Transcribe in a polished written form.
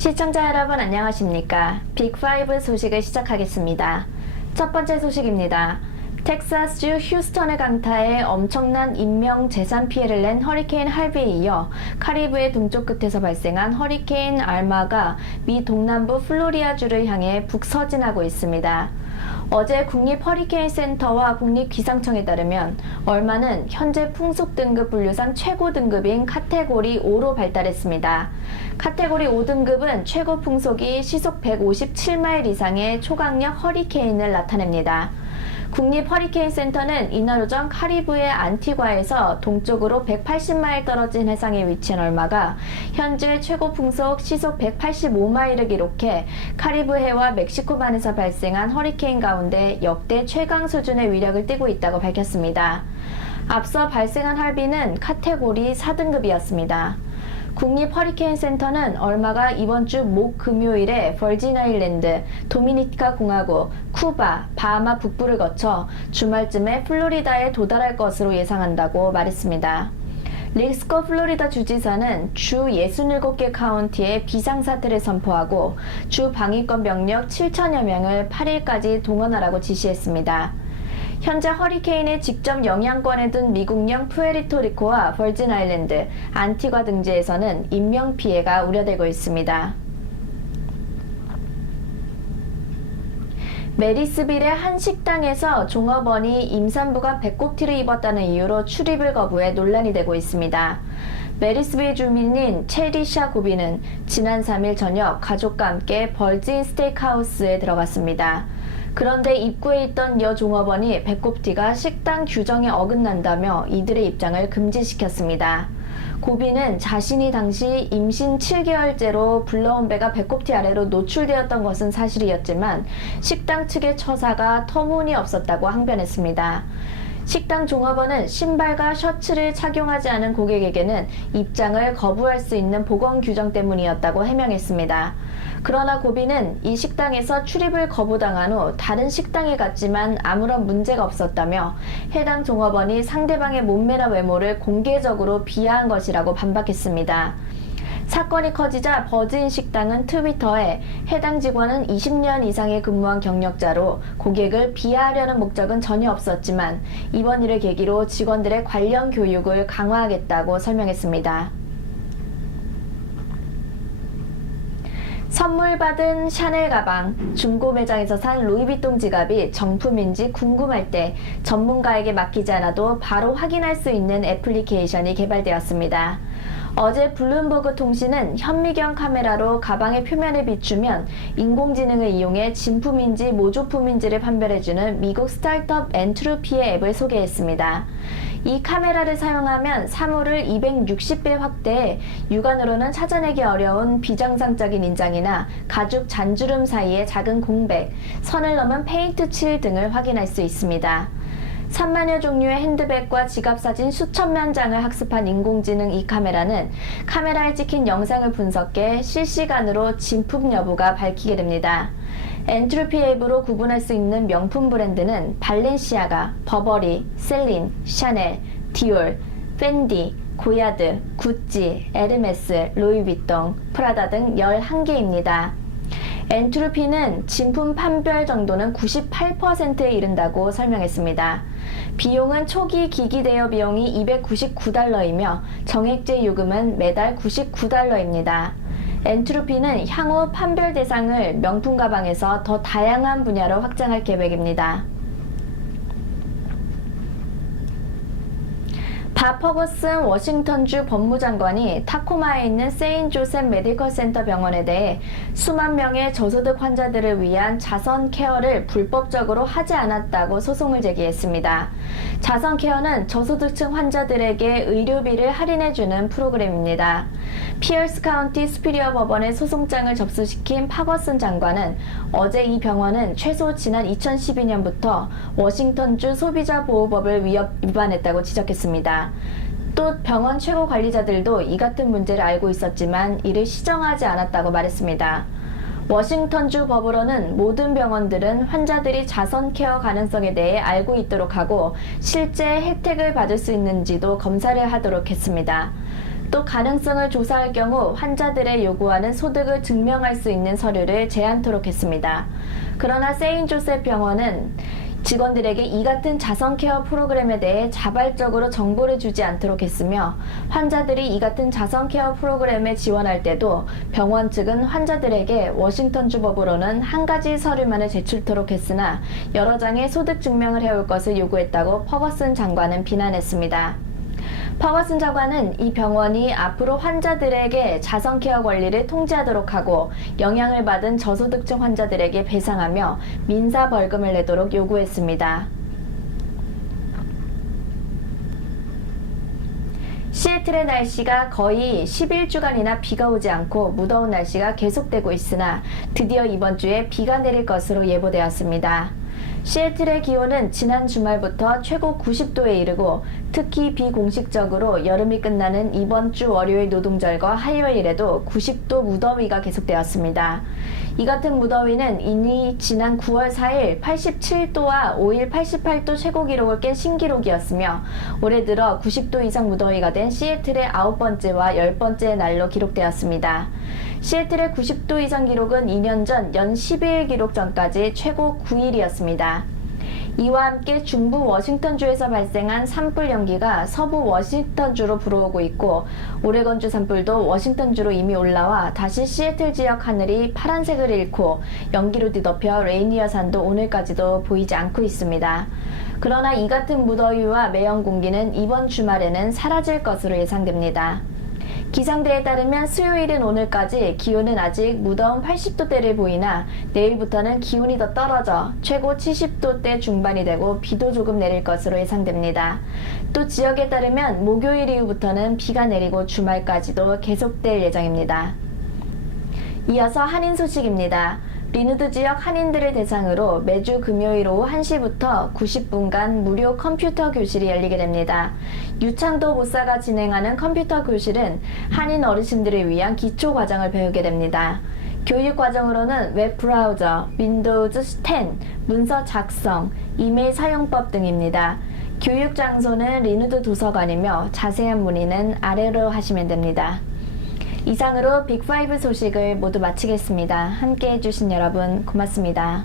시청자 여러분 안녕하십니까? 빅5 소식을 시작하겠습니다. 첫 번째 소식입니다. 텍사스주 휴스턴을 강타해 엄청난 인명 재산 피해를 낸 허리케인 할비에 이어 카리브해 동쪽 끝에서 발생한 허리케인 알마가 미 동남부 플로리다주를 향해 북서진하고 있습니다. 어제 국립허리케인센터와 국립기상청에 따르면 얼마는 현재 풍속등급 분류상 최고 등급인 카테고리 5로 발달했습니다. 카테고리 5등급은 최고 풍속이 시속 157마일 이상의 초강력 허리케인을 나타냅니다. 국립허리케인센터는 이날 오전 카리브해 안티과에서 동쪽으로 180마일 떨어진 해상에 위치한 얼마가 현재 최고 풍속 시속 185마일을 기록해 카리브해와 멕시코반에서 발생한 허리케인 가운데 역대 최강 수준의 위력을 띠고 있다고 밝혔습니다. 앞서 발생한 할비는 카테고리 4등급이었습니다. 국립허리케인센터는 얼마가 이번 주 목 금요일에 버진 아일랜드, 도미니카 공화국, 쿠바, 바하마 북부를 거쳐 주말쯤에 플로리다에 도달할 것으로 예상한다고 말했습니다. 릭 스콧 플로리다 주지사는 주 67개 카운티에 비상사태를 선포하고 주 방위권 병력 7천여 명을 8일까지 동원하라고 지시했습니다. 현재 허리케인의 직접 영향권에 둔 미국령 푸에르토리코와 버진 아일랜드, 안티과 등지에서는 인명피해가 우려되고 있습니다. 메리스빌의 한 식당에서 종업원이 임산부가 배꼽티를 입었다는 이유로 출입을 거부해 논란이 되고 있습니다. 메리스빌 주민인 체리샤 고비는 지난 3일 저녁 가족과 함께 버진 스테이크하우스에 들어갔습니다. 그런데 입구에 있던 여 종업원이 배꼽티가 식당 규정에 어긋난다며 이들의 입장을 금지시켰습니다. 고비는 자신이 당시 임신 7개월째로 불러온 배가 배꼽티 아래로 노출되었던 것은 사실이었지만 식당 측의 처사가 터무니없었다고 항변했습니다. 식당 종업원은 신발과 셔츠를 착용하지 않은 고객에게는 입장을 거부할 수 있는 보건 규정 때문이었다고 해명했습니다. 그러나 고비는 이 식당에서 출입을 거부당한 후 다른 식당에 갔지만 아무런 문제가 없었다며 해당 종업원이 상대방의 몸매나 외모를 공개적으로 비하한 것이라고 반박했습니다. 사건이 커지자 버진 식당은 트위터에 해당 직원은 20년 이상의 근무한 경력자로 고객을 비하하려는 목적은 전혀 없었지만 이번 일을 계기로 직원들의 관련 교육을 강화하겠다고 설명했습니다. 선물 받은 샤넬 가방, 중고 매장에서 산 루이비통 지갑이 정품인지 궁금할 때 전문가에게 맡기지 않아도 바로 확인할 수 있는 애플리케이션이 개발되었습니다. 어제 블룸버그 통신은 현미경 카메라로 가방의 표면을 비추면 인공지능을 이용해 진품인지 모조품인지를 판별해주는 미국 스타트업 엔트로피의 앱을 소개했습니다. 이 카메라를 사용하면 사물을 260배 확대해 육안으로는 찾아내기 어려운 비정상적인 인장이나 가죽 잔주름 사이의 작은 공백, 선을 넘은 페인트 칠 등을 확인할 수 있습니다. 3만여 종류의 핸드백과 지갑 사진 수천만 장을 학습한 인공지능 이 카메라는 카메라에 찍힌 영상을 분석해 실시간으로 진품 여부가 밝히게 됩니다. 엔트로피 앱으로 구분할 수 있는 명품 브랜드는 발렌시아가, 버버리, 셀린, 샤넬, 디올, 펜디, 고야드, 구찌, 에르메스, 루이비통, 프라다 등 11개입니다. 엔트로피는 진품 판별 정도는 98%에 이른다고 설명했습니다. 비용은 초기 기기 대여 비용이 $299이며 정액제 요금은 매달 $99입니다. 엔트로피는 향후 판별 대상을 명품 가방에서 더 다양한 분야로 확장할 계획입니다. 밥 퍼거슨 워싱턴주 법무장관이 타코마에 있는 세인 조셉 메디컬 센터 병원에 대해 수만 명의 저소득 환자들을 위한 자선 케어를 불법적으로 하지 않았다고 소송을 제기했습니다. 자선 케어는 저소득층 환자들에게 의료비를 할인해주는 프로그램입니다. 피어스 카운티 수피리어 법원에 소송장을 접수시킨 파거슨 장관은 어제 이 병원은 최소 지난 2012년부터 워싱턴주 소비자 보호법을 위반했다고 지적했습니다. 또 병원 최고 관리자들도 이 같은 문제를 알고 있었지만 이를 시정하지 않았다고 말했습니다. 워싱턴주 법으로는 모든 병원들은 환자들이 자선 케어 가능성에 대해 알고 있도록 하고 실제 혜택을 받을 수 있는지도 검사를 하도록 했습니다. 또 가능성을 조사할 경우 환자들의 요구하는 소득을 증명할 수 있는 서류를 제안토록 했습니다. 그러나 세인조셉 병원은 직원들에게 이 같은 자선 케어 프로그램에 대해 자발적으로 정보를 주지 않도록 했으며, 환자들이 이 같은 자선 케어 프로그램에 지원할 때도 병원 측은 환자들에게 워싱턴주 법으로는 한 가지 서류만을 제출토록 했으나 여러 장의 소득 증명을 해올 것을 요구했다고 퍼거슨 장관은 비난했습니다. 퍼거슨 장관은 이 병원이 앞으로 환자들에게 자선 케어 권리를 통제하도록 하고 영향을 받은 저소득층 환자들에게 배상하며 민사 벌금을 내도록 요구했습니다. 시애틀의 날씨가 거의 11주간이나 비가 오지 않고 무더운 날씨가 계속되고 있으나 드디어 이번 주에 비가 내릴 것으로 예보되었습니다. 시애틀의 기온은 지난 주말부터 최고 90도에 이르고, 특히 비공식적으로 여름이 끝나는 이번 주 월요일 노동절과 화요일에도 90도 무더위가 계속되었습니다. 이 같은 무더위는 이미 지난 9월 4일 87도와 5일 88도 최고 기록을 깬 신기록이었으며, 올해 들어 90도 이상 무더위가 된 시애틀의 9번째와 10번째 날로 기록되었습니다. 시애틀의 90도 이상 기록은 2년 전 연 12일 기록 전까지 최고 9일이었습니다. 이와 함께 중부 워싱턴주에서 발생한 산불 연기가 서부 워싱턴주로 불어오고 있고, 오레곤주 산불도 워싱턴주로 이미 올라와 다시 시애틀 지역 하늘이 파란색을 잃고 연기로 뒤덮여 레이니어 산도 오늘까지도 보이지 않고 있습니다. 그러나 이 같은 무더위와 매연 공기는 이번 주말에는 사라질 것으로 예상됩니다. 기상대에 따르면 수요일인 오늘까지 기온은 아직 무더운 80도대를 보이나 내일부터는 기온이 더 떨어져 최고 70도대 중반이 되고 비도 조금 내릴 것으로 예상됩니다. 또 지역에 따르면 목요일 이후부터는 비가 내리고 주말까지도 계속될 예정입니다. 이어서 한인 소식입니다. 리누드 지역 한인들을 대상으로 매주 금요일 오후 1시부터 90분간 무료 컴퓨터 교실이 열리게 됩니다. 유창도 목사가 진행하는 컴퓨터 교실은 한인 어르신들을 위한 기초 과정을 배우게 됩니다. 교육 과정으로는 웹 브라우저, 윈도우즈 10, 문서 작성, 이메일 사용법 등입니다. 교육 장소는 리누드 도서관이며 자세한 문의는 아래로 하시면 됩니다. 이상으로 빅5 소식을 모두 마치겠습니다. 함께 해주신 여러분 고맙습니다.